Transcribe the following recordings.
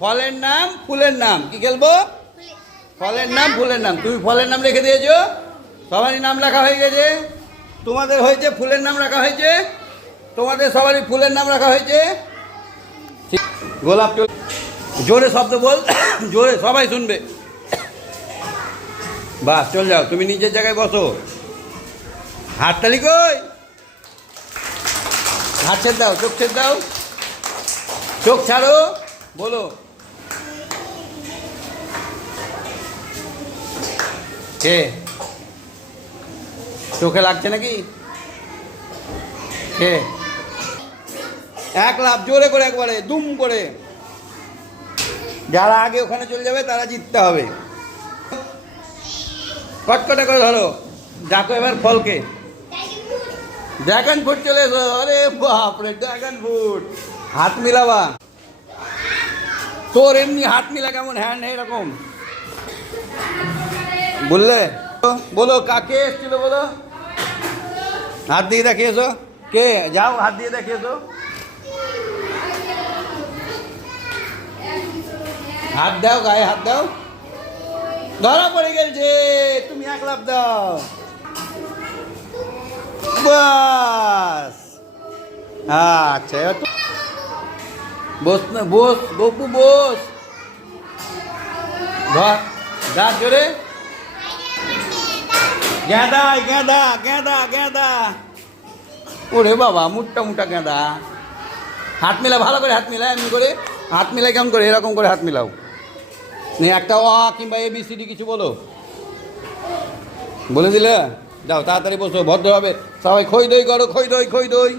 ফলের নাম ফুলের নাম, কি খেলবো? ফলের নাম ফুলের নাম। তুমি ফলের নাম রেখে দিয়েছো, সবারই নাম রাখা হয়ে গেছে। তোমাদের হয়েছে ফুলের নাম রাখা হয়েছে, তোমাদের সবারই ফুলের নাম রাখা হয়েছে। গোলাপ, জোরে শব্দ বল, জোরে সবাই শুনবে। বাস, চল যাও, তুমি নিজের জায়গায় বসো। হাততালি কই? হাত ছেড়ে দাও, চোখ ছেড়ে দাও, চোখ ছাড়ো, বলো। কে? চোখে লাগছে নাকি? কে? এক লাফ জোরে করে, একবারে দুম করে। যারা আগে ওখানে চলে যাবে তারা জিততে হবে। কটকটা করে ধরো, দেখো এবার ফলকে। ড্রাগন ফ্রুট চলে এসো। আরে বাপরে, ড্রাগন ফ্রুট। হাত মিলাবা। তোর এমনি হাত মিলা কেমন, হ্যান্ড এরকম বললে? বলো কাকে এসছিল, বলো। হাত দিয়ে দেখিয়েছো কে? যাও, হাত দিয়ে দেখিয়েছো। হাত দাও, গায়ে হাত দাও। ধরা পড়ে গেছে, তুমি এক লাফ দাও। বাস, আচ্ছা বস না, বস গপু, বস। ধর, ধর জোরে। গেঁদা, গেঁদা, গেঁদা, গেঁদা। ওরে বাবা, মুটটা মুটা গেঁদা। হাত মিলা, ভালো করে হাত মিলা, এমনি করে হাত মিলাই। কেমন করে? এরকম করে হাত মিলাও। একটা অ কিংবা ABCD কিছু বলো, বলে দিলে। যাও, তাড়াতাড়ি বসো, ভদ্র হবে সবাই। খই দই করো, খই দই, খই দই,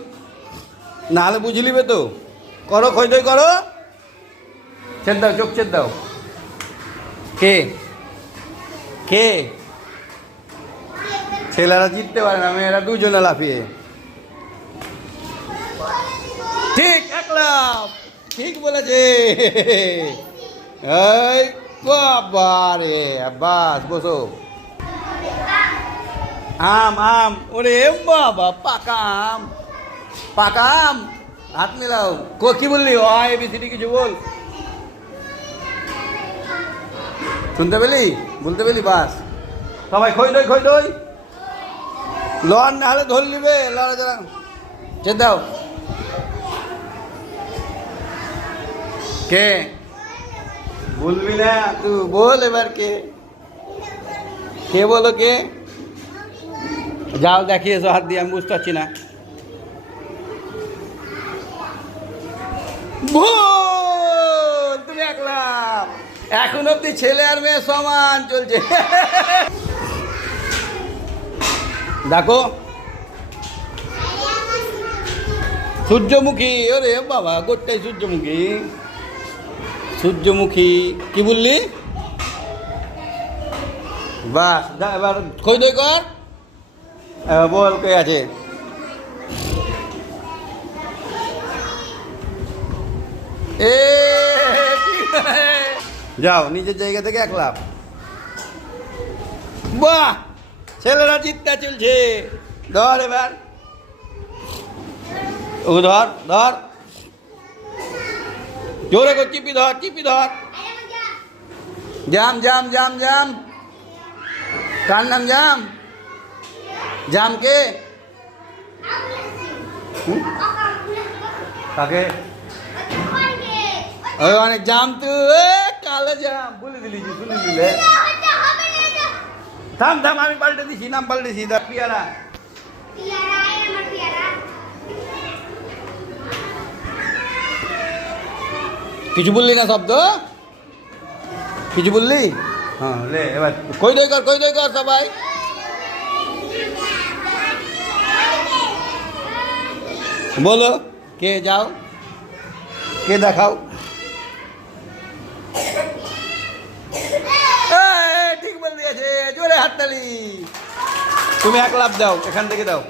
নাহলে বুঝলিবে তো। করো, খই দই করো। ছেদ দাও, চোখ ছেদ দাও। কে? কে? ছেলেরা জিততে পারে না, মেয়েরা দুজনে লাফিয়ে। ঠিক, এক লাফ, ঠিক বলেছে। এই বাবা রে, বাস, বসো। আম, আম, ওরে বাবা, পাকা আম, পাকা আম। হাত মিলাও। কি বললি? ABCD কিছু বল। শুনতে পেলি? বলতে পেলি? বাস, সবাই খই দই, খই দই। লন না হলে ধরে নিবে, লড়া যারা। চেয়ে দাও। কে? বলবি না তুই, বল এবার। কে? কে বলো, কে? যাও দেখিয়েছো হাত দিয়ে, আমি বুঝতে পারছি না। ভুল, তুমি এক লাফ। এখন অব্দি ছেলে আর মেয়ে সমান চলছে। দেখো, সূর্যমুখী। ওরে বাবা, গোটাই সূর্যমুখী। সূর্যমুখী, কি বললি? বাস, এবার খই দই কর। বল কে আছে? যাও, নিজের জায়গা থেকে এক লাফ। বাহ, ছেলেরা জিততে চলছে। ধর এবার, ও ধর, ধর জোরে কর, চিপি ধর, চিপি ধর। জাম, জাম, জাম, জাম। কার নাম জাম? জাম কে? কাকে? ওই অনেক জাম, তুই কালো জাম বলে দিলি, শুনে দিলে। থাম, থাম, আমি পাল্টে দিছি, নাম পাল্টেছি। পিয়ারা। কিছু বললি না? শব্দ কিছু বললি? হ্যাঁ, লে এবার খই দই কর, খই দই কর সবাই। বলো কে? যাও, কে দেখাও। ঠিক বলে দিয়েছে, জোরে হাততালি। তুমি এক লাফ দাও, এখান থেকে দাও।